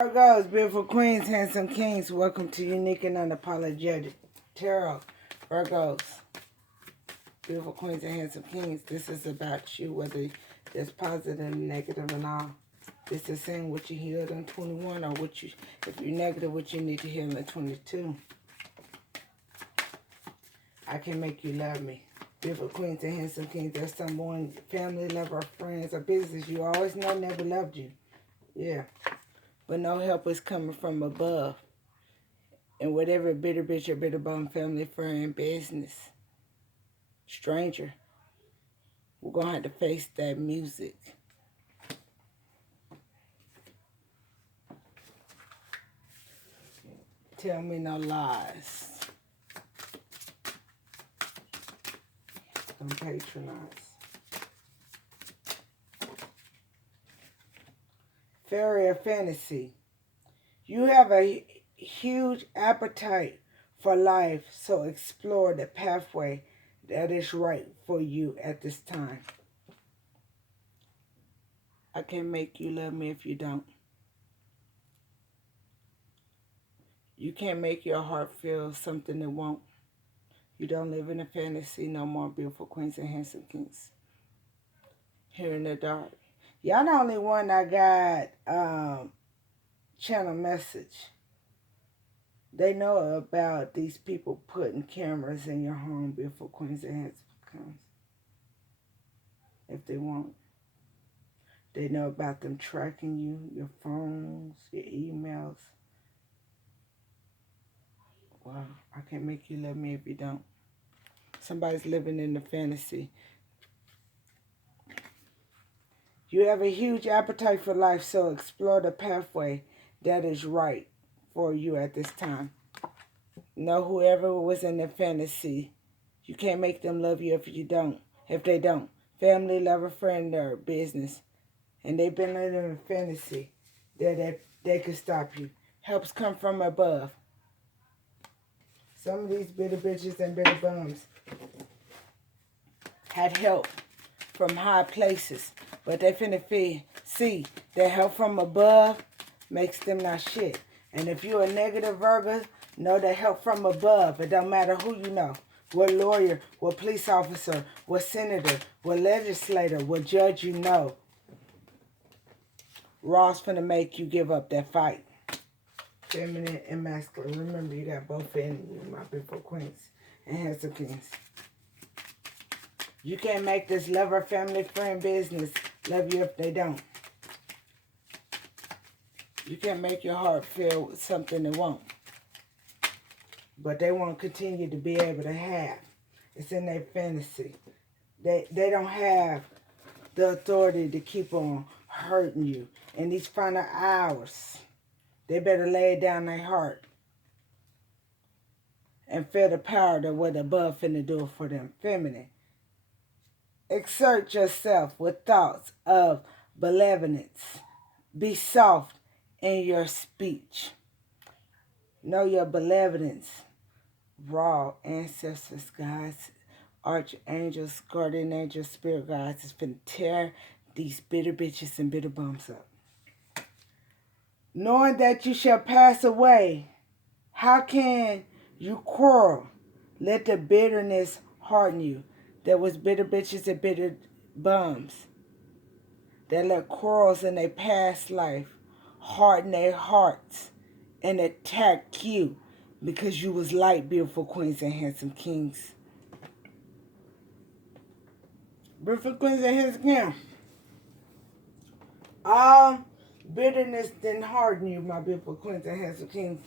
Virgos, beautiful queens, handsome kings, welcome to Unique and Unapologetic Tarot. Virgos, beautiful queens and handsome kings, this is about you, whether it's positive and negative and all. This is saying what you healed in 21 or what you, if you're negative, what you need to heal in 22. I can make you love me. Beautiful queens and handsome kings, there's someone, family, lover, friends, or business you always know never loved you. Yeah. But no help is coming from above. And whatever bitter bitch or bitter bum, family, friend, business, stranger, we're going to have to face that music. Tell me no lies. Don't patronize. Fairy or fantasy. You have a huge appetite for life, so explore the pathway that is right for you at this time. I can't make you love me if you don't. You can't make your heart feel something it won't. You don't live in a fantasy no more, beautiful queens and handsome kings. Here in the dark. Y'all the only one I got channel message. They know about these people putting cameras in your home, beautiful queens and handsome kings. If they want. They know about them tracking you, your phones, your emails. Wow, I can't make you love me if you don't. Somebody's living in the fantasy. You have a huge appetite for life, so explore the pathway that is right for you at this time. Know whoever was in the fantasy, you can't make them love you if you don't. If they don't. Family, lover, friend, or business. And they've been living in a fantasy that they could stop you. Helps come from above. Some of these bitter bitches and bitter bums had help from high places, but they finna see that help from above makes them not shit. And if you're a negative Virgo, know that help from above. It don't matter who you know. What lawyer, what police officer, what senator, what legislator, what judge you know. Raw's finna make you give up that fight. Feminine and masculine. Remember, you got both in you, my beautiful queens and handsome kings. You can't make this lover, family, friend, business love you if they don't. You can't make your heart feel something it won't. But they won't continue to be able to have. It's in their fantasy. They don't have the authority to keep on hurting you. In these final hours, they better lay down their heart and feel the power that what above finna do for them. Feminine. Exert yourself with thoughts of benevolence. Be soft in your speech. Know your benevolence. Raw ancestors, guys, archangels, guardian angels, spirit guides is finna tear these bitter bitches and bitter bums up. Knowing that you shall pass away, how can you quarrel? Let the bitterness harden you. There was bitter bitches and bitter bums that let quarrels in their past life harden their hearts and attack you because you was light, beautiful queens and handsome kings. Beautiful queens and handsome kings. All bitterness didn't harden you, my beautiful queens and handsome kings.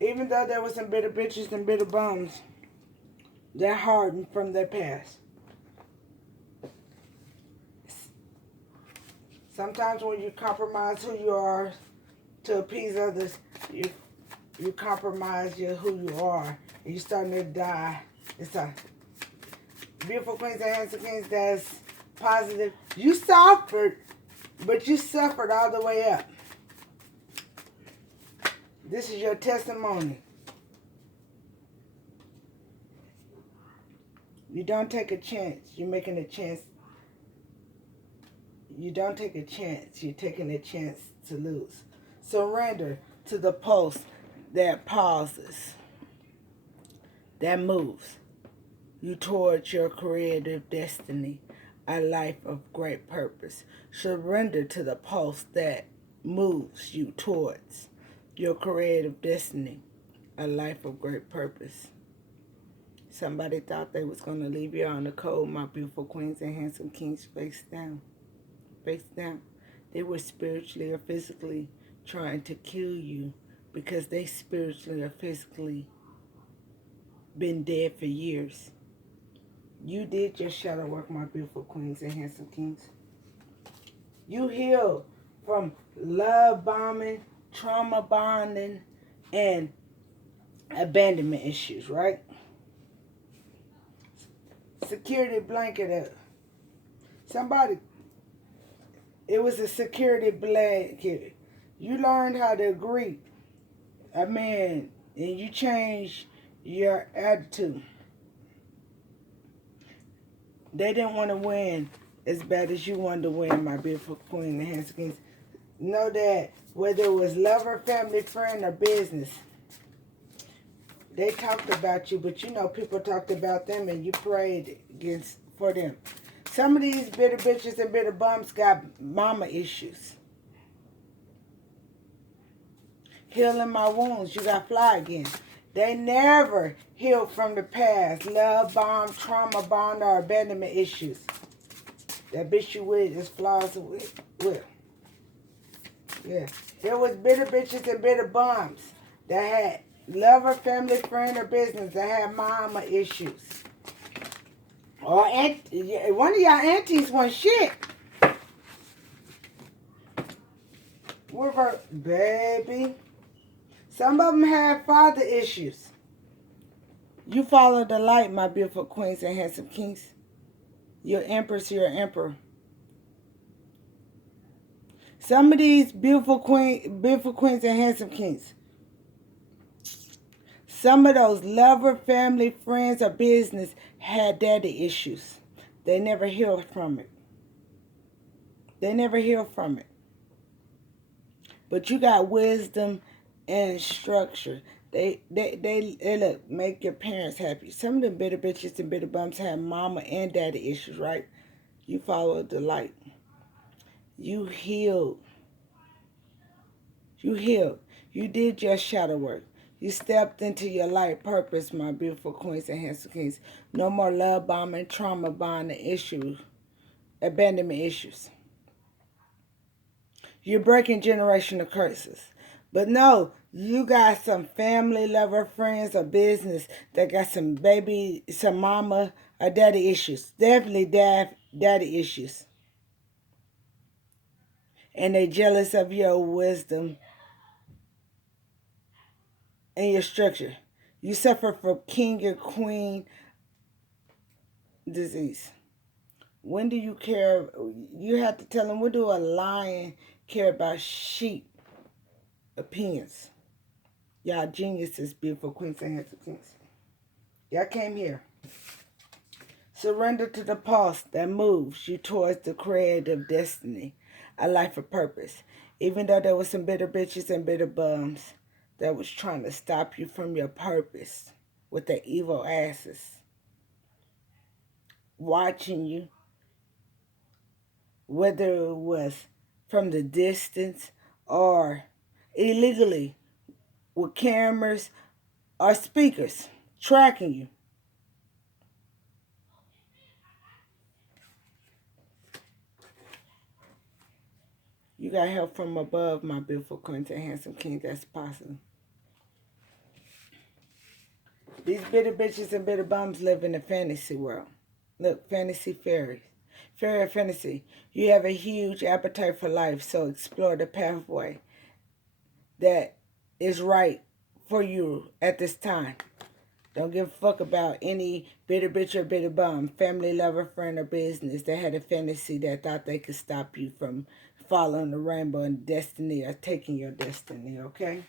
Even though there was some bitter bitches and bitter bums that hardened from their past. Sometimes when you compromise who you are to appease others, you compromise who you are. And you're starting to die. It's a beautiful queens and handsome kings that's positive. You suffered, but you suffered all the way up. This is your testimony. You don't take a chance. You're making a chance. You don't take a chance. You're taking a chance to lose. Surrender to the pulse that pauses, that moves you towards your creative destiny, a life of great purpose. Surrender to the pulse that moves you towards your creative destiny, a life of great purpose. Somebody thought they was going to leave you on the cold, my beautiful queens and handsome kings, face down. Face down. They were spiritually or physically trying to kill you because they spiritually or physically been dead for years. You did your shadow work, my beautiful queens and handsome kings. You healed from love bombing, trauma bonding, and abandonment issues, right? Security blanket up. Somebody, it was a security blanket. You learned how to greet a man and you changed your attitude. They didn't want to win as bad as you wanted to win, my beautiful queen and handsome kings. Know that whether it was lover, family, friend, or business, they talked about you, but you know people talked about them and you prayed for them. Some of these bitter bitches and bitter bums got mama issues. Healing my wounds, you got fly again. They never healed from the past. Love bomb, trauma bond, or abandonment issues. That bitch you with is flaws with. Yeah. There was bitter bitches and bitter bums that had lover, family, friend, or business that had mama issues. Or one of y'all aunties want shit. Baby. Some of them have father issues. You follow the light, my beautiful queens and handsome kings. You're empress, you're emperor. Some of these beautiful queens and handsome kings, some of those lover, family, friends, or business had daddy issues. They never healed from it. They never healed from it. But you got wisdom and structure. They look, make your parents happy. Some of them bitter bitches and bitter bums have mama and daddy issues, right? You followed the light. You healed. You healed. You did your shadow work. You stepped into your light purpose, my beautiful queens and handsome kings. No more love bombing, trauma bonding issues, abandonment issues. You're breaking generational curses. But no, you got some family, lover, friends, or business that got some mama or daddy issues. Definitely daddy issues. And they're jealous of your wisdom and your structure. You suffer from king or queen disease. When do you care? You have to tell them, when do a lion care about sheep opinions? Y'all geniuses, beautiful queens and handsome kings. Y'all came here. Surrender to the pulse that moves you towards the creative destiny, a life of purpose. Even though there was some bitter bitches and bitter bums that was trying to stop you from your purpose with their evil asses, watching you, whether it was from the distance or illegally with cameras or speakers tracking you. You got help from above, my beautiful queens and handsome king. That's possible. These bitter bitches and bitter bums live in a fantasy world. Look, fantasy fairies. Fairy or fantasy. You have a huge appetite for life, so explore the pathway that is right for you at this time. Don't give a fuck about any bitter bitch or bitter bum, family, lover, friend, or business that had a fantasy that thought they could stop you from following the rainbow and destiny or taking your destiny, okay?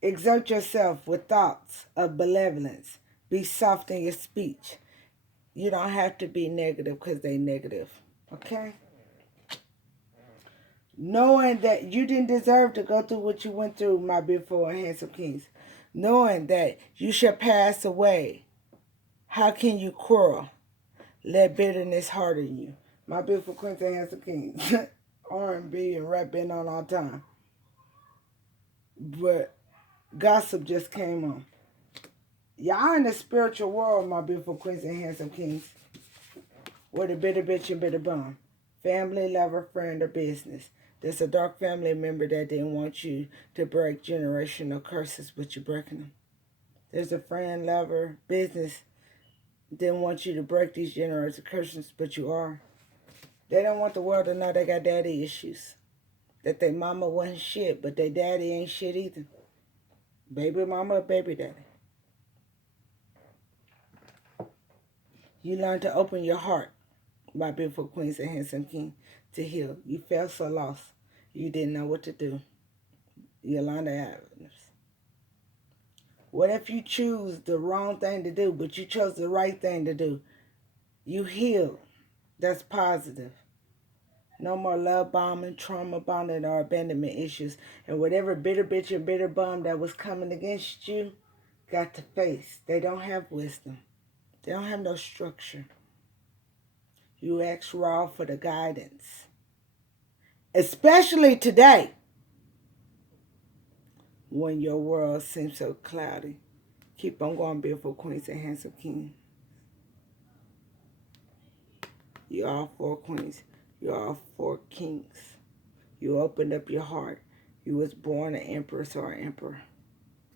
Exert yourself with thoughts of benevolence. Be soft in your speech. You don't have to be negative because they negative, okay? Knowing that you didn't deserve to go through what you went through, my beautiful and handsome kings. Knowing that you shall pass away. How can you quarrel? Let bitterness harden you. My beautiful queens and handsome kings. R&B and rap been on all time. But gossip just came on. Y'all in the spiritual world, my beautiful queens and handsome kings. Where the bitter bitch and bitter bum. Family, lover, friend, or business. There's a dark family member that didn't want you to break generational curses, but you're breaking them. There's a friend, lover, business didn't want you to break these generational curses, but you are. They don't want the world to know they got daddy issues. That their mama wasn't shit, but their daddy ain't shit either. Baby mama or baby daddy. You learn to open your heart, my beautiful queens and handsome king, to heal. You felt so lost. You didn't know what to do. Yolanda Adams. What if you choose the wrong thing to do, but you chose the right thing to do? You heal. That's positive. No more love bombing, trauma bonding, or abandonment issues. And whatever bitter bitch and bitter bum that was coming against you, got to face. They don't have wisdom. They don't have no structure. You ask raw for the guidance. Especially today, when your world seems so cloudy. Keep on going, beautiful queens and handsome kings. You all four queens. You all four kings. You opened up your heart. You was born an empress or an emperor.